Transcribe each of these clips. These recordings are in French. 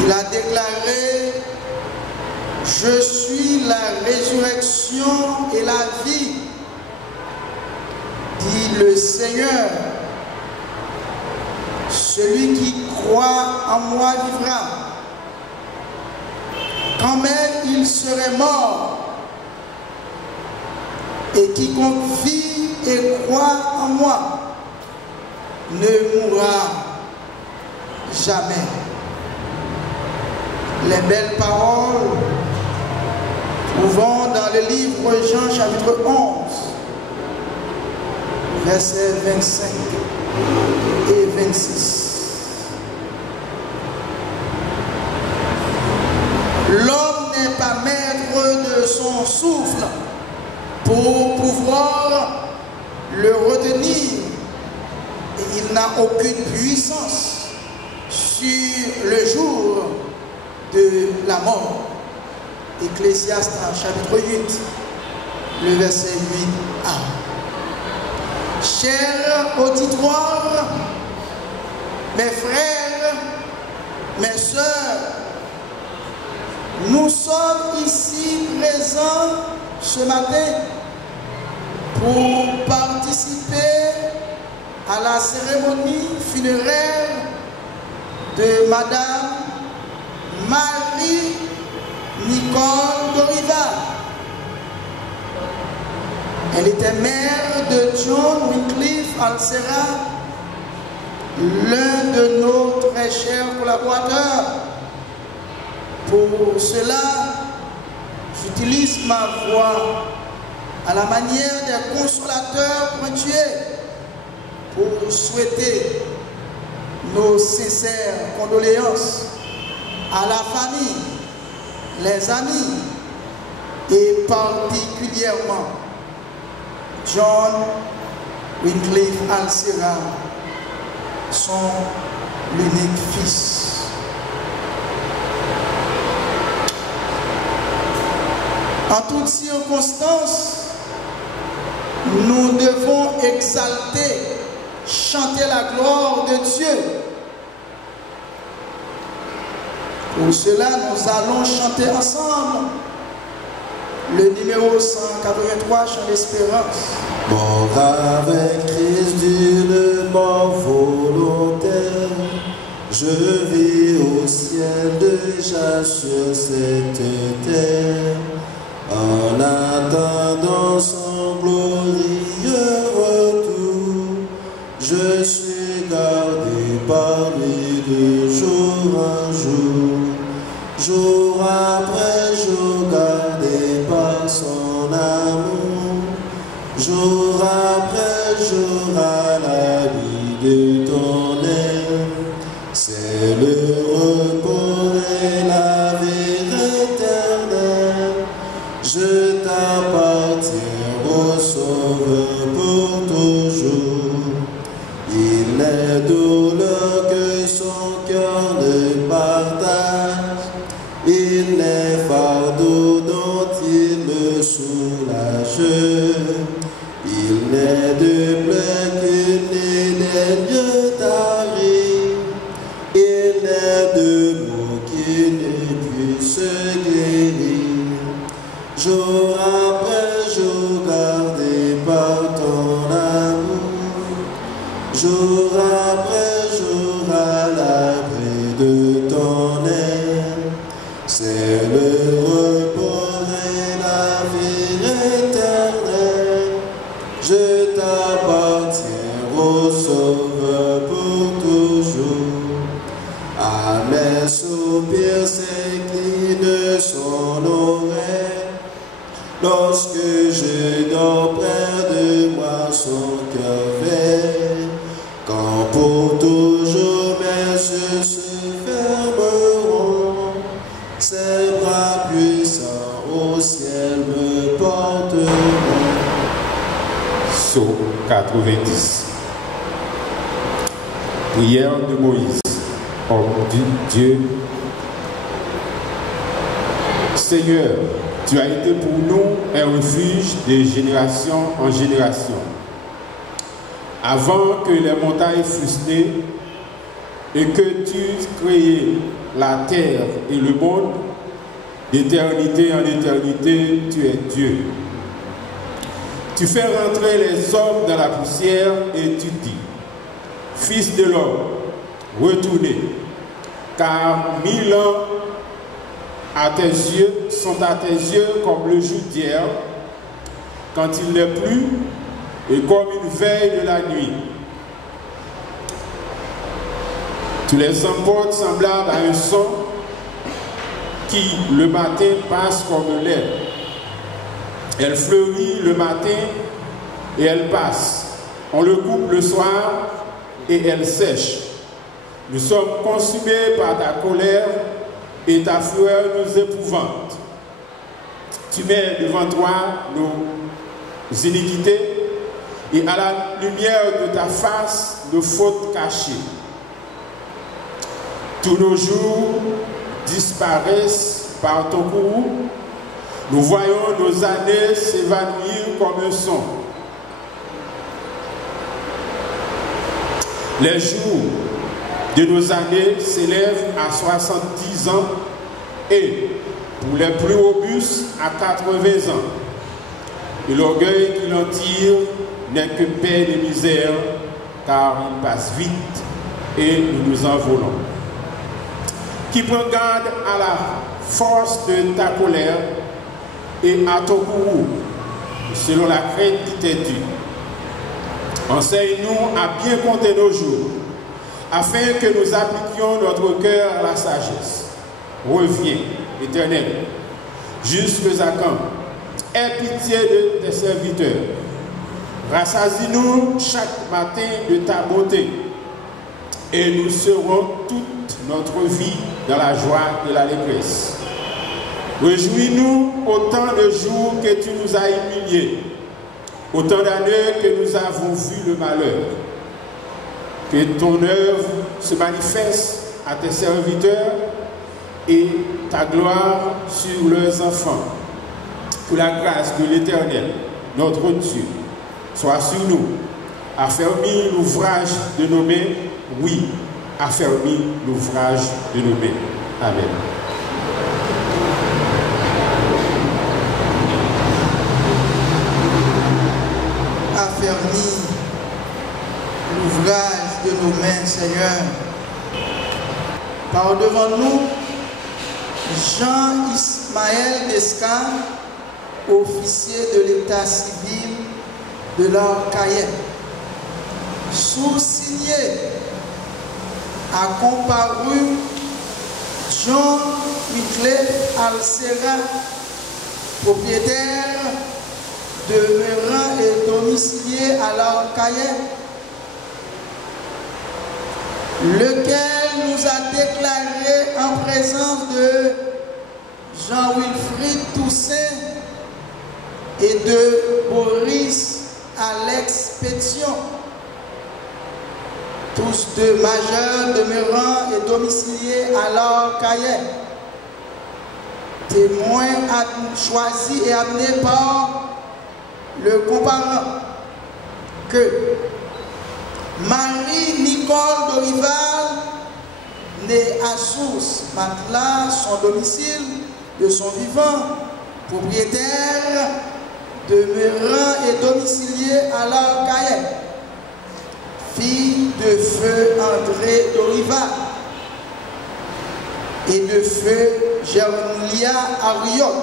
Il a déclaré: je suis la résurrection et la vie, dit le Seigneur. Celui qui croit en moi vivra, quand même il serait mort. Et quiconque vit et croit en moi ne mourra jamais. Les belles paroles trouvons dans le livre Jean chapitre 11, versets 25 et 26. L'homme n'est pas maître de son souffle pour pouvoir le retenir, et il n'a aucune puissance sur le jour de la mort. Ecclésiaste chapitre 8, le verset 8a. Chers auditoires, mes frères, mes sœurs, nous sommes ici présents ce matin pour participer à la cérémonie funéraire de Madame Marie Nicole Dorival. Elle était mère de John Wycliffe Alcera, l'un de nos très chers collaborateurs. Pour cela, j'utilise ma voix à la manière des consolateurs pointueux pour souhaiter nos sincères condoléances à la famille, les amis et particulièrement John Wycliffe Alcera, son unique fils. En toutes circonstances, nous devons exalter, chanter la gloire de Dieu. Pour cela, nous allons chanter ensemble le numéro 183, Chant d'espérance. Mort avec Christ d'une mort volontaire, je vis au ciel déjà sur cette terre, en attendant son glorieux retour. Je suis gardé par lui de jour en jour, jour après jour gardé par son amour, jour après jour à la vie de ton aile. C'est le repos et la vie éternelle. Je t'appartiens, ô Sauveur, pour toujours. les douleurs que son cœur ne partage, il les fardeaux dont il me soulage. Il n'est de pleurs qu'il n'est des lieux taris, il n'est de mots qui ne puissent guérir. Jour après jour gardé par ton amour, jour après jour à l'abri de ton aile, c'est le repos et la vie éternelle. Je t'appartiens, ô Sauveur, pour toujours. À mes soupirs s'incline son oreille. Lorsque je dors près de moi, son cœur veille. Quand pour toujours mes yeux se fermeront, ses bras puissants au ciel me porteront. Psaume 90. Prière de Moïse. Oh Dieu, Seigneur, tu as été pour nous un refuge de génération en génération. Avant que les montagnes fussent nées et que tu créais la terre et le monde, d'éternité en éternité, tu es Dieu. Tu fais rentrer les hommes dans la poussière et tu dis, Fils de l'homme, retournez, car 1000 ans à tes yeux sont à tes yeux comme le jour d'hier, quand il n'est plus, et comme une veille de la nuit. Tu les emportes semblables à un son qui, le matin, passe comme l'air. Elle fleurit le matin et elle passe. On le coupe le soir et elle sèche. Nous sommes consumés par ta colère et ta fureur nous épouvante. Tu mets devant toi nos iniquités et à la lumière de ta face nos fautes cachées. Tous nos jours disparaissent par ton courroux. Nous voyons nos années s'évanouir comme un son. Les jours de nos années s'élèvent à 70 ans et, pour les plus robustes, à 80 ans. Et l'orgueil qui l'en tire n'est que peine et misère, car il passe vite et nous nous envolons. Qui prend garde à la force de ta colère et à ton courroux, selon la crainte qui t'est due. Enseigne-nous à bien compter nos jours, afin que nous appliquions notre cœur à la sagesse. Reviens, Éternel, jusque à quand? Aie pitié de tes serviteurs. Rassasie-nous chaque matin de ta bonté, et nous serons toute notre vie dans la joie et l'allégresse. Réjouis-nous autant de jours que tu nous as humiliés, autant d'années que nous avons vu le malheur. Que ton œuvre se manifeste à tes serviteurs et ta gloire sur leurs enfants. Que la grâce de l'Éternel, notre Dieu, soit sur nous. Affermis l'ouvrage de nos mains, oui, affermis l'ouvrage de nos mains. Amen. Affermis l'ouvrage de nos mains, Seigneur. Par devant nous, Jean-Ismaël Descam, officier de l'état civil de l'Arcaïen, sous-signé, a comparu John Wycliffe Alcera, propriétaire demeurant et domicilié à l'Arcaïen, lequel nous a déclaré en présence de Jean-Wilfrid Toussaint et de Boris Alex Pétion, tous tous deux majeurs demeurant et domiciliés à l'Orcaïen, témoins choisis et amenés par le comparant, que Marie-Nicole Dorival, née à Source, Matelas, son domicile de son vivant, propriétaire, demeurant et domicilié à l'Orcaïen, fille de feu André Dorival et de feu Gernia Ariot,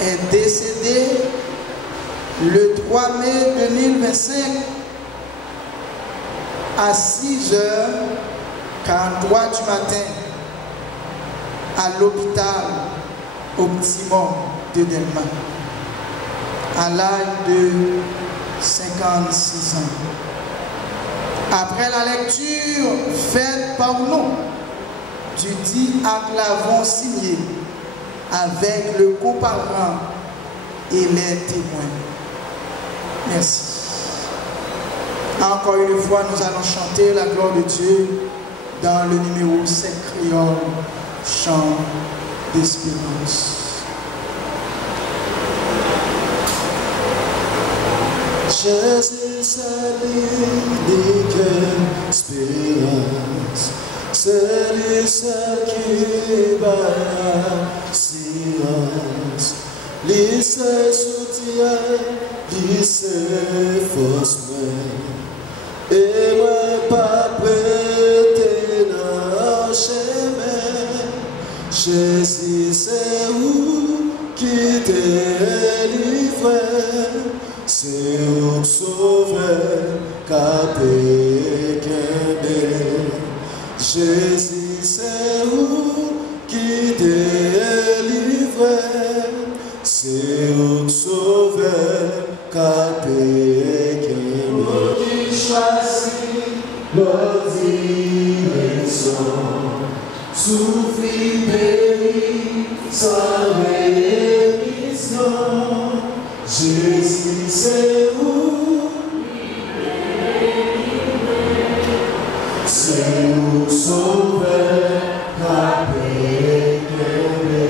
est décédée le 3 mai 2025 à 6h43 du matin à l'hôpital Optimum de Delma, à l'âge de 56 ans. Après la lecture faite par nous du dit acte l'avons signé avec le comparant et les témoins. Merci. Encore une fois, nous allons chanter la gloire de Dieu dans le numéro 7 créole, chant d'espérance. Jésus, c'est l'unique espérance, c'est lui seul qui va la science, lui seul soutien, lui seul force, et moi pas prêté dans le chemin. Jésus, c'est où qui t'est livré, c'est où sauveur capé qu'aimé. Jésus, c'est où qui t'est livré, c'est où sauveur capé qu'aimé. Qui choisit leur direction, souffrir, périr, sans rémission. Jésus, c'est où, c'est où sauveur capé qu'aimé.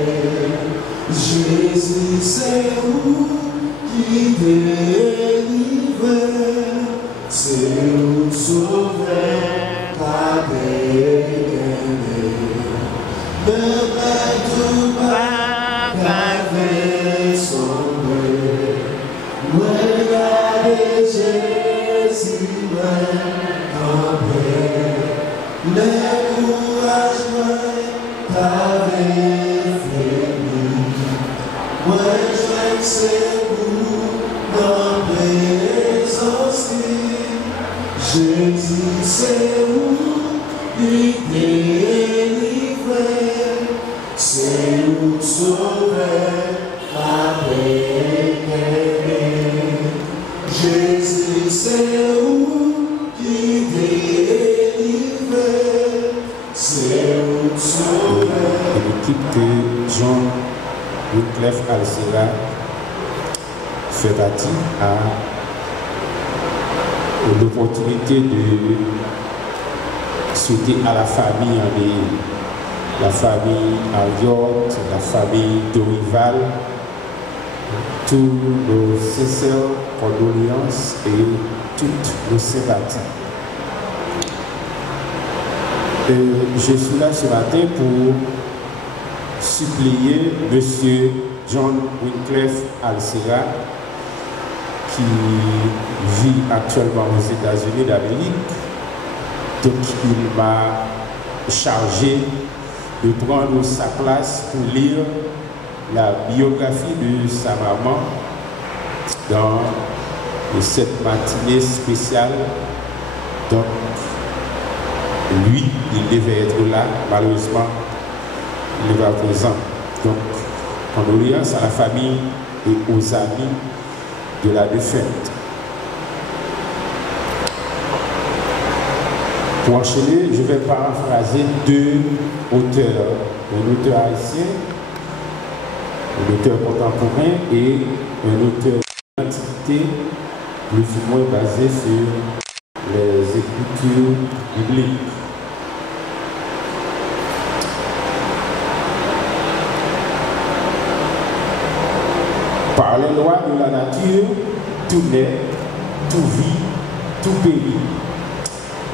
Jésus, c'est où qui délivre, c'est où sauveur capé qu'aimé. Le maître m'a gavé son bleu. Regardez Jésus, le courage t'avait fini. Moi, je sais où dans présence. Jésus, c'est où il délivre, c'est où sauveur avec aimé. Jésus, c'est où qui délivre, c'est où sauveur. L'équipe que Jean Wycliffe Alcera fait partie a l'opportunité de souhaiter à la famille la famille Ariot, la famille Dorival, tous nos sincères condoléances et toutes nos sympathies. Je suis là ce matin pour supplier M. John Wycliffe Alcera, qui vit actuellement aux États-Unis d'Amérique. Donc il m'a chargé de prendre sa place pour lire la biographie de sa maman dans cette matinée spéciale. Donc lui, il devait être là, malheureusement, il n'est pas présent. Donc, condoléances à la famille et aux amis de la défunte. Pour enchaîner, je vais paraphraser deux auteurs, un auteur haïtien, un auteur contemporain et un auteur d'identité plus ou moins basé sur l'écriture biblique. Par les lois de la nature, tout naît, tout vit, tout périt.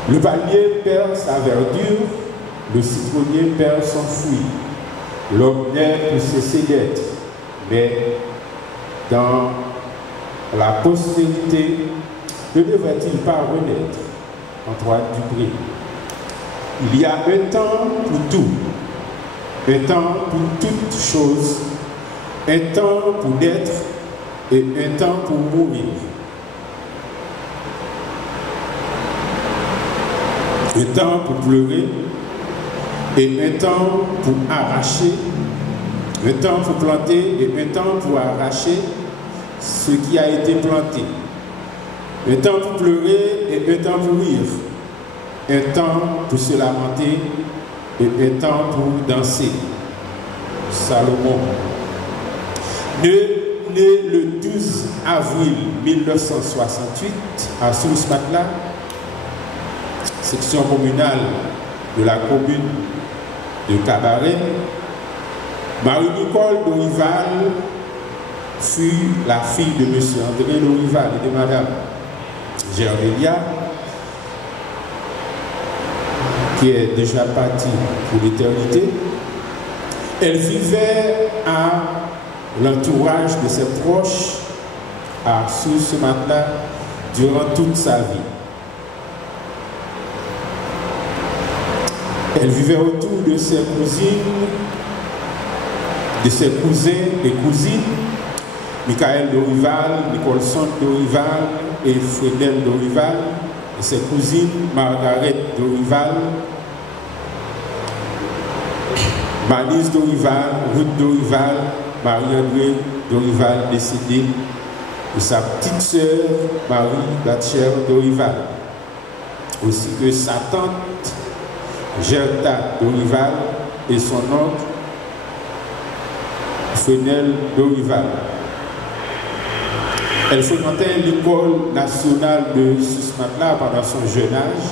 Le palmier perd sa verdure, le citronnier perd son fruit. L'homme naît pour cesser d'être, mais dans la postérité, ne devrait-il pas renaître? Antoine Dupré. Il y a un temps pour tout, un temps pour toutes choses, un temps pour naître et un temps pour mourir. Un temps pour pleurer et un temps pour arracher, un temps pour planter et un temps pour arracher ce qui a été planté. Un temps pour pleurer et un temps pour rire. Un temps pour se lamenter et un temps pour danser. Salomon. Né le 12 avril 1968 à Sousse-Matelin, section communale de la commune de Cabaret, Marie-Nicole Dorival fut la fille de M. André Dorival et de Mme Gervelia, qui est déjà partie pour l'éternité. Elle vivait à l'entourage de ses proches à Sousse-Matelin durant toute sa vie. Elle vivait autour de ses cousines, de ses cousins et cousines, Michael Dorival, Nicholson Dorival et Frédéric Dorival, et ses cousines Margaret Dorival, Manise Dorival, Ruth Dorival, Marie-André Dorival décédée, et sa petite sœur Marie Batcher Dorival, ainsi que sa tante Gerda Dorival et son oncle Fenel Dorival. Elle fréquentait l'école nationale de Sousse-Matelin pendant son jeune âge.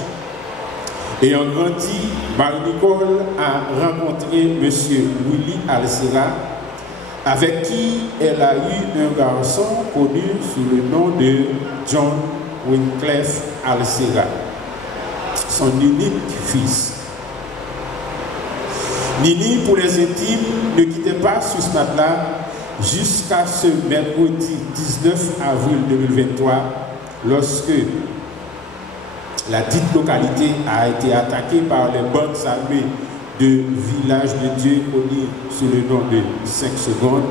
Ayant grandi, Marie-Nicole a rencontré M. Willy Alcera, avec qui elle a eu un garçon connu sous le nom de John Wycliffe Alcera, son unique fils. Nini, pour les intimes, ne quittait pas Sousse-Matelin jusqu'à ce mercredi 19 avril 2023, lorsque la dite localité a été attaquée par les bandes armées de Village de Dieu, connu sous le nom de 5 secondes,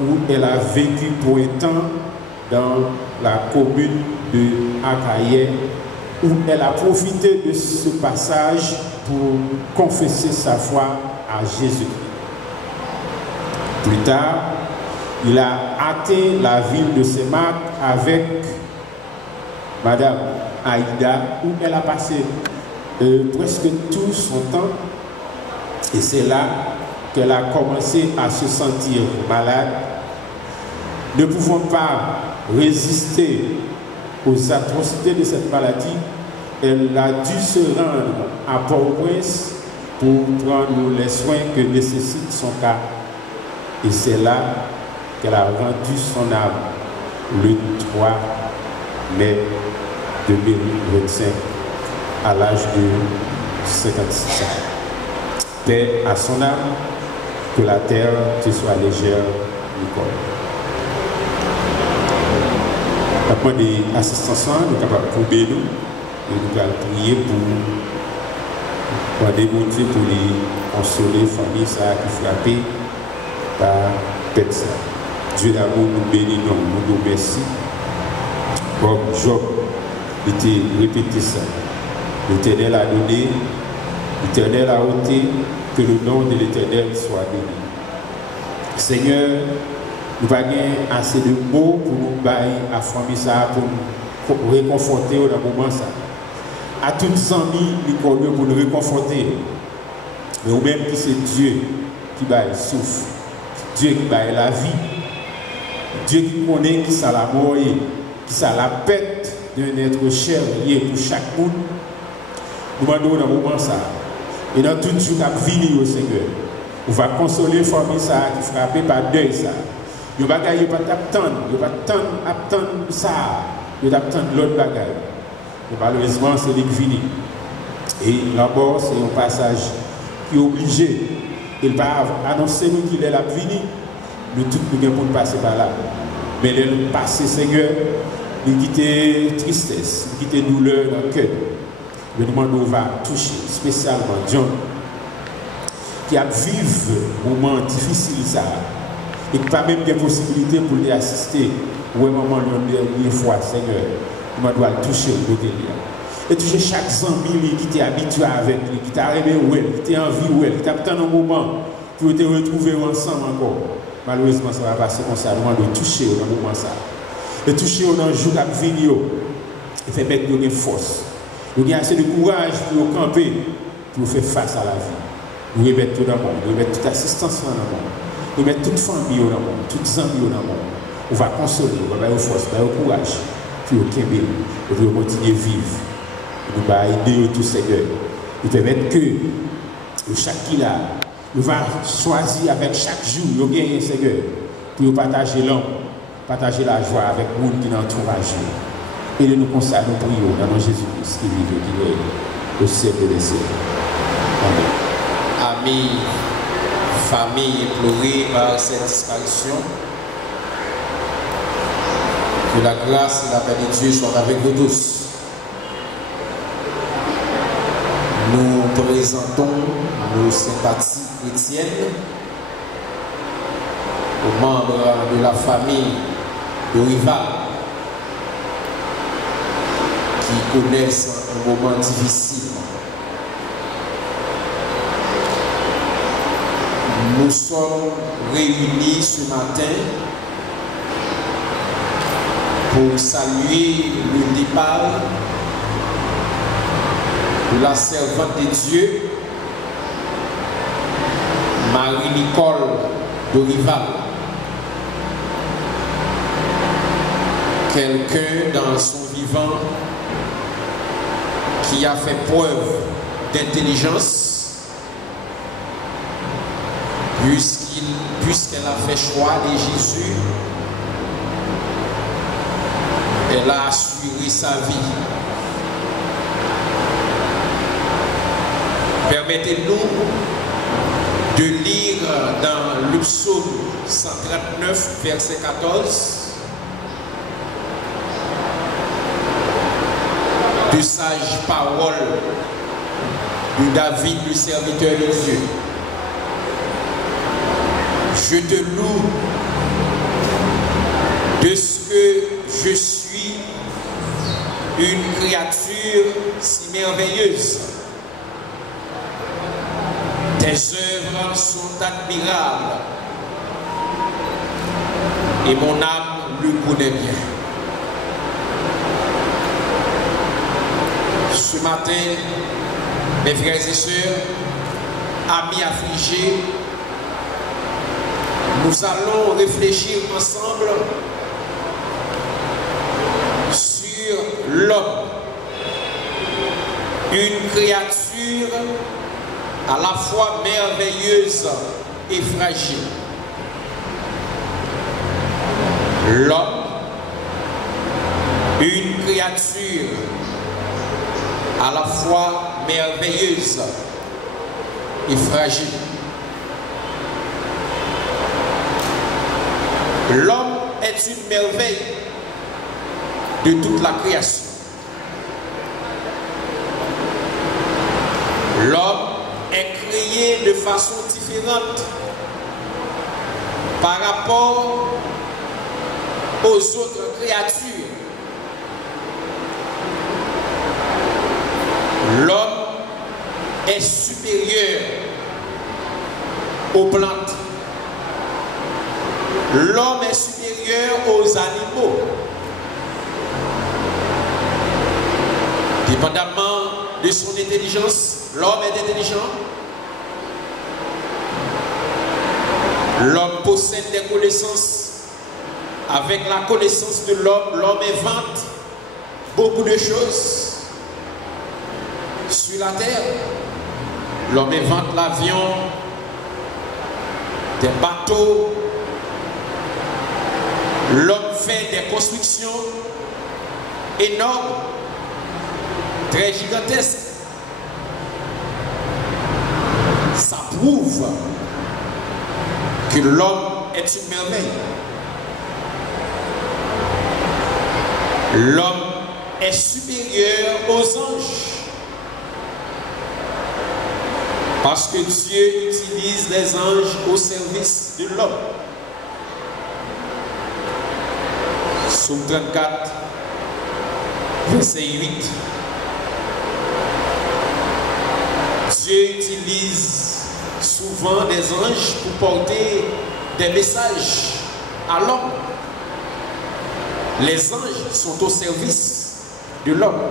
où elle a vécu pour un temps dans la commune de Akaye, où elle a profité de ce passage pour confesser sa foi à Jésus-Christ. Plus tard, il a atteint la ville de Semak avec Madame Aïda, où elle a passé presque tout son temps. Et c'est là qu'elle a commencé à se sentir malade. Ne pouvant pas résister aux atrocités de cette maladie, elle a dû se rendre à Port-au-Prince pour prendre les soins que nécessite son cas. Et c'est là qu'elle a rendu son âme le 3 mai 2025 à l'âge de 56 ans. Paix à son âme, que la terre te soit légère, Nicole. Après des assistances, nous sommes capables de couper nous. Et nous allons prier pour démontrer, pour les consoler, famille ça qui frappé par Petsa. Dieu d'amour nous bénit, nous nous merci. Comme Job était répété ça. L'Éternel a donné, l'Éternel a ôté, que le nom de l'Éternel soit béni. Seigneur, nous n'avons pas assez de mots pour nous bailler à famille ça, pour nous réconforter au moment ça. À toutes les amis, pour nous réconforter. Mais au même que c'est Dieu qui baille souffle, Dieu qui baille la vie, Dieu qui connaît qui ça la mort, qui ça la pète d'un être cher lié pour chaque monde. Nous demandons dans le moment ça. Et dans tout jour qui a venu au Seigneur, on va consoler famille ça qui frappé par deuil ça. Il va pas attendre, il va attendre ça, il va attendre l'autre bagaille. Malheureusement, c'est lui qui vient. Et d'abord, c'est un passage qui est obligé. Il va annoncer nous qu'il est la venue. Nous tous nous devons passer par là. Mais le passé, Seigneur, il quitte tristesse, il quitte douleur dans le cœur. Le demande va toucher spécialement John, qui a vécu un moment difficile ça, et qui n'a pas même de possibilité pour lui assister. Ou un moment la dernière fois, Seigneur, il doit toucher le côté là. Et toucher chaque ami qui était habitué avec lui, qui t'a rêvé ou elle, qui t'a envie ou elle, qui t'a attendu un moment pour te retrouver ensemble encore. Malheureusement, ça va passer comme ça. Nous devons toucher dans le moment ça. Et toucher dans le jour qui vient, et faire mettre une force. Nous avons assez de courage pour camper, pour faire face à la vie. Nous remettons tout dans le monde, nous remettons toute assistance dans le monde, nous remettons toute famille dans le monde, toutes amis dans le monde. On va consoler, on va avoir force, on va avoir courage, pour camper, pour continuer à vivre. Nous allons aider tout Seigneur. Nous permettre que chaque qui là, nous va choisir avec chaque jour, nous gagner Seigneur, pour partager l'homme, partager la joie avec le monde qui nous entourage. Et de nous consacrer, nous prions dans Jésus-Christ qui vit et qui est au siècle des siècles. Amen. Amis, famille éplorée par cette disparition, que la grâce et la paix de Dieu soient avec vous tous. Nous présentons nos sympathies chrétiennes aux membres de la famille de Rival qui connaissent un moment difficile. Nous sommes réunis ce matin pour saluer le départ de la servante de Dieu, Marie-Nicole Dorival. Quelqu'un dans son vivant qui a fait preuve d'intelligence, puisqu'elle a fait choix de Jésus, elle a assuré sa vie. Permettez-nous de lire dans le psaume 139, verset 14, de sages paroles de David, le serviteur de Dieu. Je te loue de ce que je suis une créature si merveilleuse. Tes œuvres sont admirables et mon âme le connaît bien. Ce matin, mes frères et sœurs, amis affligés, nous allons réfléchir ensemble sur l'homme, une créature à la fois merveilleuse et fragile. L'homme, une créature à la fois merveilleuse et fragile. L'homme est une merveille de toute la création. L'homme est créé de façon différente par rapport aux autres créatures. L'homme est supérieur aux plantes. L'homme est supérieur aux animaux. Dépendamment de son intelligence, l'homme est intelligent. L'homme possède des connaissances. Avec la connaissance de l'homme, l'homme invente beaucoup de choses sur la terre. L'homme invente l'avion, des bateaux. L'homme fait des constructions énormes, très gigantesques. Ça prouve que l'homme est une merveille. L'homme est supérieur aux anges. Parce que Dieu utilise les anges au service de l'homme. Psaume 34, verset 8. Dieu utilise souvent des anges pour porter des messages à l'homme. Les anges sont au service de l'homme.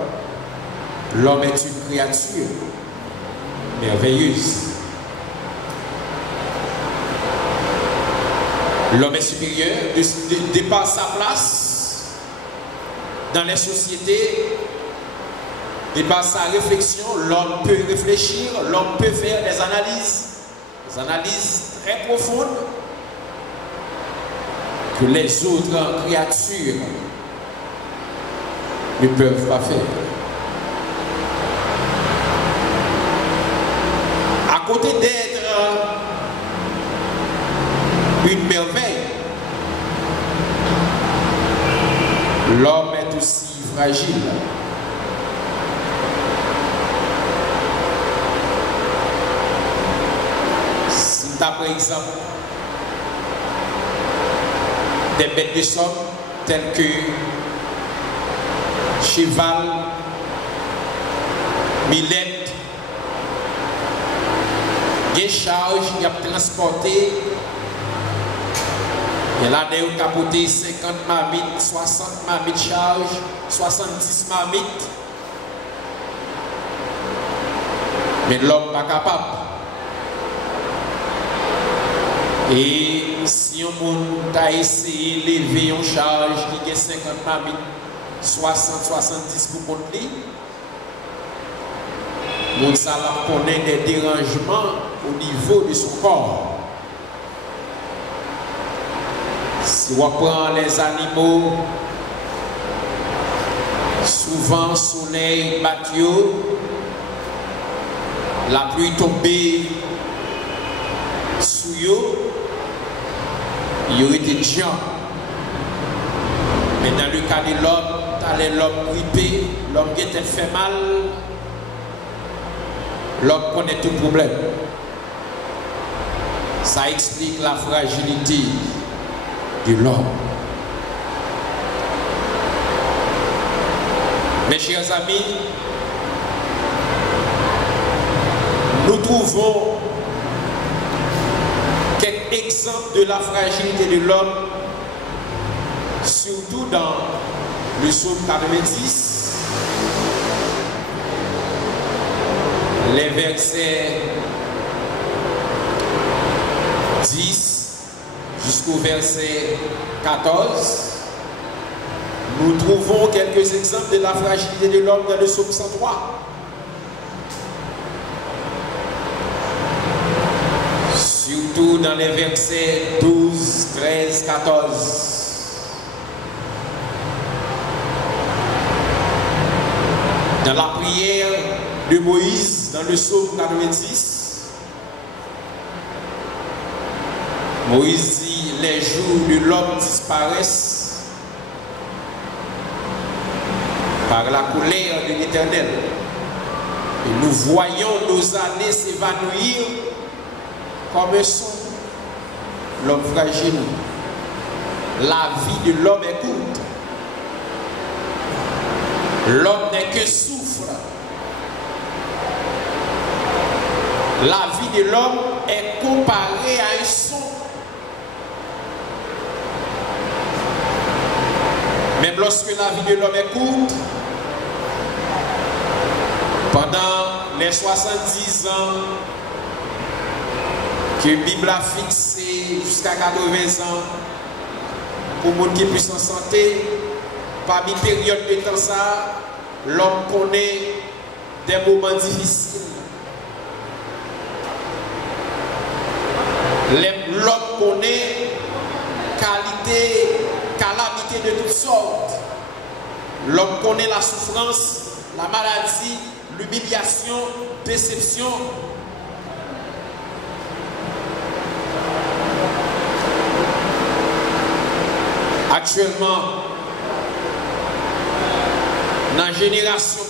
L'homme est une créature merveilleuse. L'homme est supérieur, dépasse sa place dans les sociétés, dépasse sa réflexion. L'homme peut réfléchir, l'homme peut faire des analyses très profondes que les autres créatures ne peuvent pas faire. À côté d'être une merveille, l'homme est aussi fragile. Si tu as par exemple des bêtes de somme telles que cheval, millette, des charges, il y a transporté. Il y a des capotés 50 marmites, 60 marmites charges, 70 marmites. Mais l'homme n'est pas capable. Et si on a essayé d'élever une charge qui est 50 marmites, 60, 70 pour compter, on connaît des dérangements au niveau de son corps. Si on prend les animaux, souvent soleil batio, la pluie tombée sous eux, il y aurait des gens. Mais dans le cas de l'homme, l'homme grippé, l'homme qui était fait mal, l'homme connaît tout problème. Ça explique la fragilité de l'homme. Mes chers amis, nous trouvons quelques exemples de la fragilité de l'homme, surtout dans le psaume 90, les versets 10 jusqu'au verset 14, nous trouvons quelques exemples de la fragilité de l'homme dans le psaume 103. Surtout dans les versets 12, 13, 14. Dans la prière de Moïse, dans le psaume 90, Moïse dit, les jours de l'homme disparaissent par la colère de l'Éternel. Et nous voyons nos années s'évanouir comme un son. L'homme fragile. La vie de l'homme est courte. L'homme n'est que souffle. La vie de l'homme est comparée à un son. Même lorsque la vie de l'homme est courte, pendant les 70 ans que la Bible a fixé jusqu'à 80 ans, pour les gens qui puissent en santé, parmi périodes de temps ça, l'homme connaît des moments difficiles. L'homme connaît calamité de toutes sortes. L'homme connaît la souffrance, la maladie, l'humiliation, déception. Actuellement, dans la génération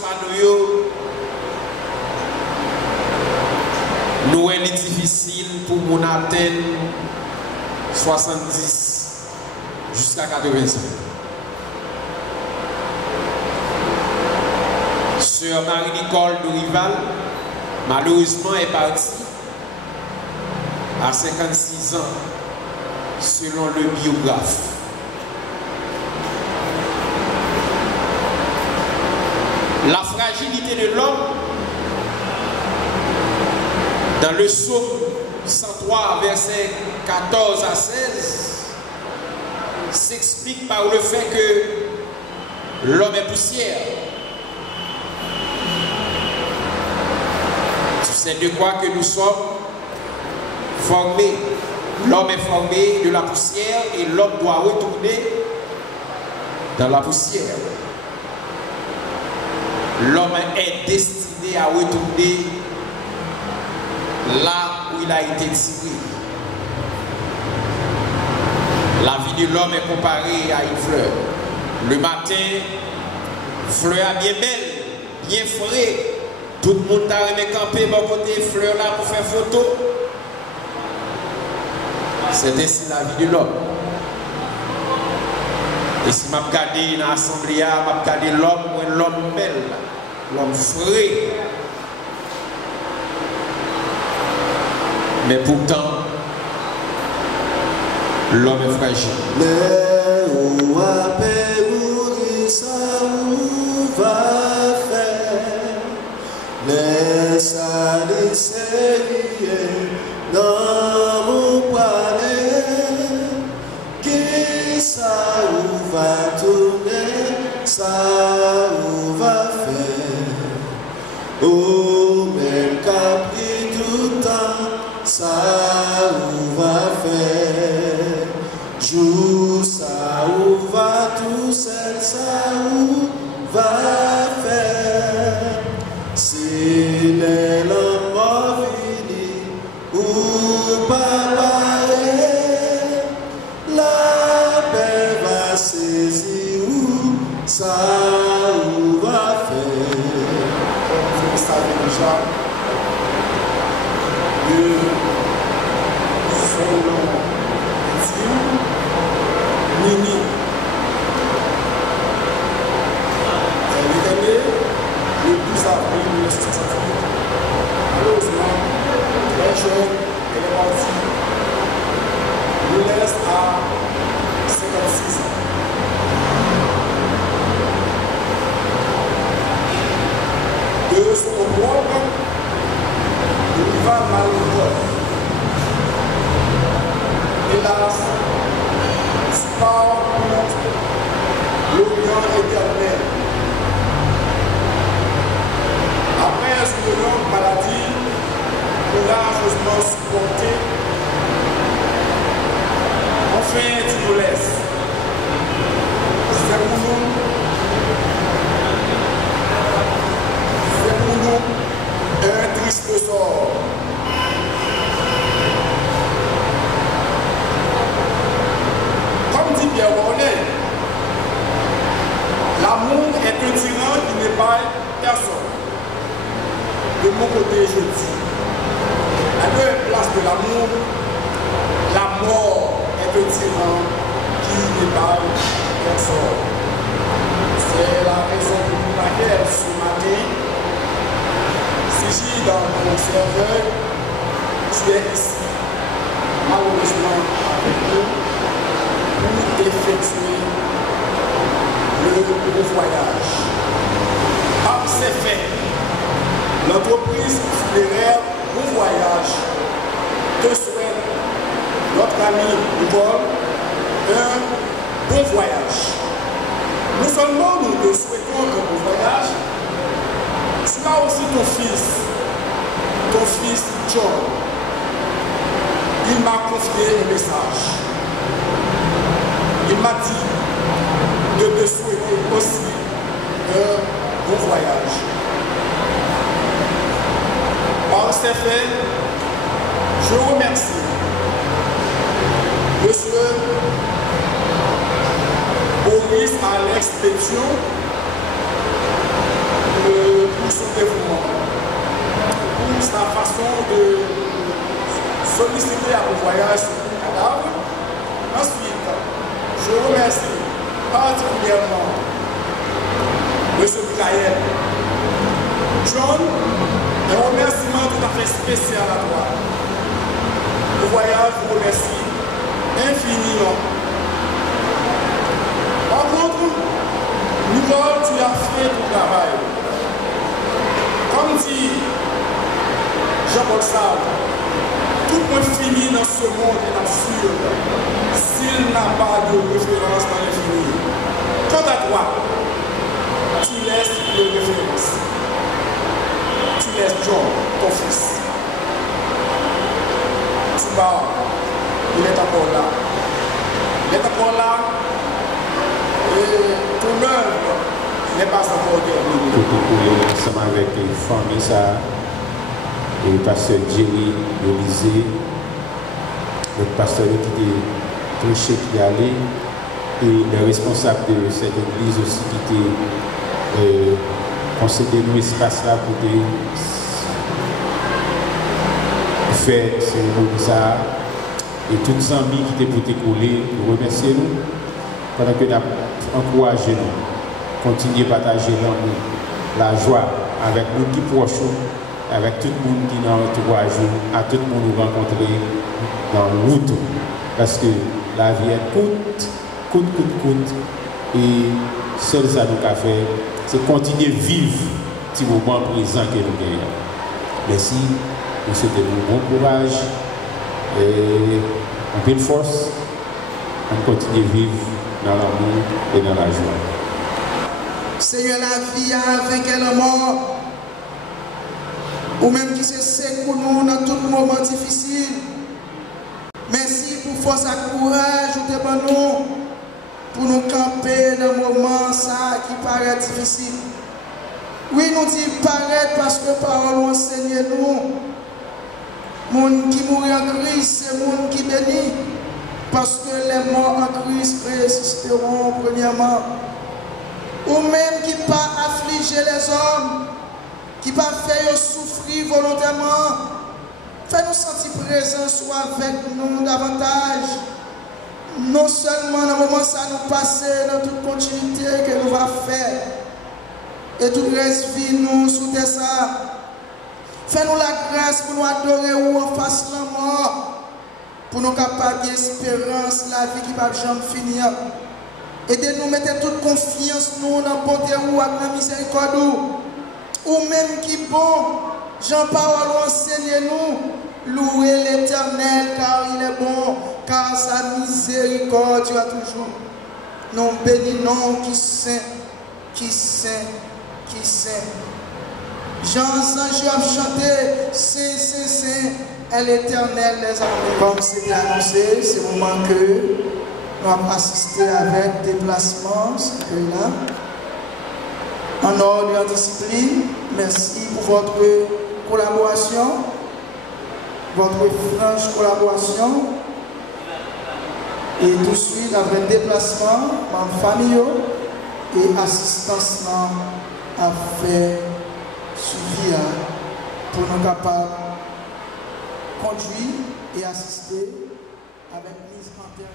nous est difficile pour mon atteindre 70 jusqu'à 85. Sœur Marie-Nicole de Rival, malheureusement, est partie à 56 ans, selon le biographe. La fragilité de l'homme, dans le psaume 103, versets 14 à 16, s'explique par le fait que l'homme est poussière. C'est de quoi que nous sommes formés. L'homme est formé de la poussière et l'homme doit retourner dans la poussière. L'homme est destiné à retourner là où il a été tiré. La vie de l'homme est comparée à une fleur. Le matin, fleur bien belle, bien frais. Tout le monde a remis camper mon côté fleur là pour faire photo. C'est ainsi la vie de l'homme. Et si je regarde dans l'assemblée, je regarde l'homme belle, l'homme frais. Mais pourtant, l'homme est fragile. Mais où a-t-il ça va faire? Laisse aller série dans mon palais. Qui ça où va tourner? Ça où va faire? Oh, même capri tout le temps. Ça où va faire? Joue ça où va tout seul, ça où va faire? Si les l'homme fini ou pas pareil, la paix va saisir où ça où va faire? Vous savez déjà selon Mini. Elle est née le 12 avril 1968. Malheureusement, très jeune, elle est partie. Nous laisse à 56 ans. De son propre, il va malheureux. Hélas, par contre l'Orient éternel. Après une longue maladie, courageusement supportée, enfin tu nous laisses. C'est pour nous un triste sort. Pierre Warner, l'amour est un tyran qui n'épargne personne. De mon côté, je dis, à deux places de l'amour, la mort est un tyran qui n'épargne personne. C'est la raison pour laquelle ce matin, si j'ai dans mon cercueil, tu es ici, malheureusement avec nous, pour effectuer le voyage. Par ces faits, l'entreprise funéraire Bon Voyage te souhaite, notre ami Nicole, un bon voyage. Non seulement nous te souhaitons un bon voyage, cela aussi ton fils John. Il m'a confié un message. Il m'a dit de te souhaiter aussi un bon voyage. Par ces faits, je remercie Monsieur Boris Alex Pétion pour son dévouement, pour sa façon de solliciter un voyage sur le cadavre. Ensuite, je remercie particulièrement M. Michael. John, un remerciement tout à fait spécial à toi. Le voyage vous remercie infiniment. Par contre, Nicole, tu as fait ton travail. Comme dit Jean-Paul Sartre, tout le monde finit dans ce monde est absurde s'il n'a pas de référence dans l'infini. Quant à toi, tu laisses de référence. Tu laisses John, ton fils. Tu pars, il est encore là. Il est encore là et ton œuvre n'est pas encore terminée. Tout ensemble avec les familles, ça. Le pasteur Jerry Élysée, le pasteur qui était prêché qui allait, et les responsables de cette église aussi qui étaient concédés nous espace là pour faire cérémonie ça, et tous les amis qui étaient pour décoller, nous remercions nous, pendant que nous encourageons nous, continuer à partager l'amour, la joie avec nous qui proches. Avec tout le monde qui est dans l'entourage, à tout le monde nous rencontrer dans le route. Parce que la vie est coûte. Et seul ça nous a fait, c'est continuer à vivre ce moment présent que nous gagnons. Merci, nous souhaitons bon courage et un peu de force. On continue à vivre dans l'amour et dans la joie. Seigneur, la vie a vaincu la mort. Ou même qui se sait pour nous dans tout moment difficile. Merci pour force et courage pour nous camper dans le moment ça qui paraît difficile. Oui, nous disons paraît parce que parole enseigne nous. Monde qui mourit en Christ, c'est monde qui bénit. Parce que les morts en Christ résisteront premièrement. Ou même qui pas affliger les hommes. Qui va faire souffrir volontairement, fais-nous sentir présents, soit avec nous davantage. Non seulement dans le moment ça nous passer dans toute continuité que nous va faire, et tout reste vie nous sous ça. Fais-nous la grâce pour nous adorer ou en face la mort, pour nous capables d'espérance, la vie qui va jamais finir. Aidez-nous mettre toute confiance nous dans la bonté ou dans la miséricorde. Ou même qui bon, Jean-Paul enseigne-nous, louer l'Éternel car il est bon, car sa miséricorde tu as toujours. Nous bénissons qui saint. Jean-Saint a chanté, Saint, est l'Éternel des armées. Comme c'était annoncé, c'est le moment que nous avons assisté avec déplacement, c'est là. En ordre et en discipline, merci pour votre collaboration, votre franche collaboration. Et tout de suite, après déplacement, ma famille et assistance à faire suivi pour nous capables de conduire et assister avec mise en terre.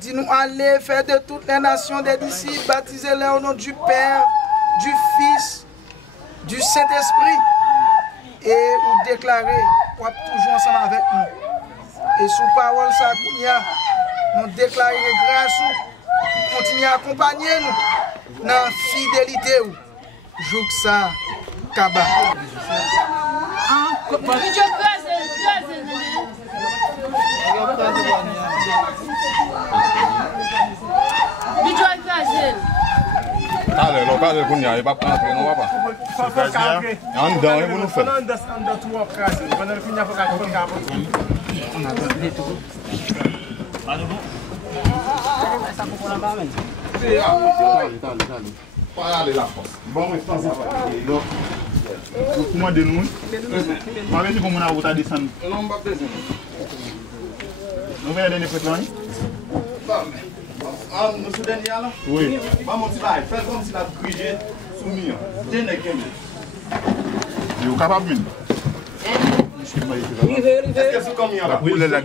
Dis-nous, allez faire de toutes les nations des disciples, baptisez-les au nom du Père, du Fils, du Saint-Esprit, et vous déclarez, vous êtes toujours ensemble avec nous. Et sous parole, ça, nous déclarons grâce, continuez à accompagner nous dans la fidélité. Joue ça, Kaba. Allez, l'occasion qu'on y a, il va pas entrer, non, papa. En dedans, il va nous faire. Bon, comment de nous? Moi, je vais vous dire comment descendre. Nous venons de nous nous sommes derniers là? Oui. Vamos tirar, fais comme si la grille soumise. Vous êtes capable de est-ce que c'est comme il y a là? Oui, là,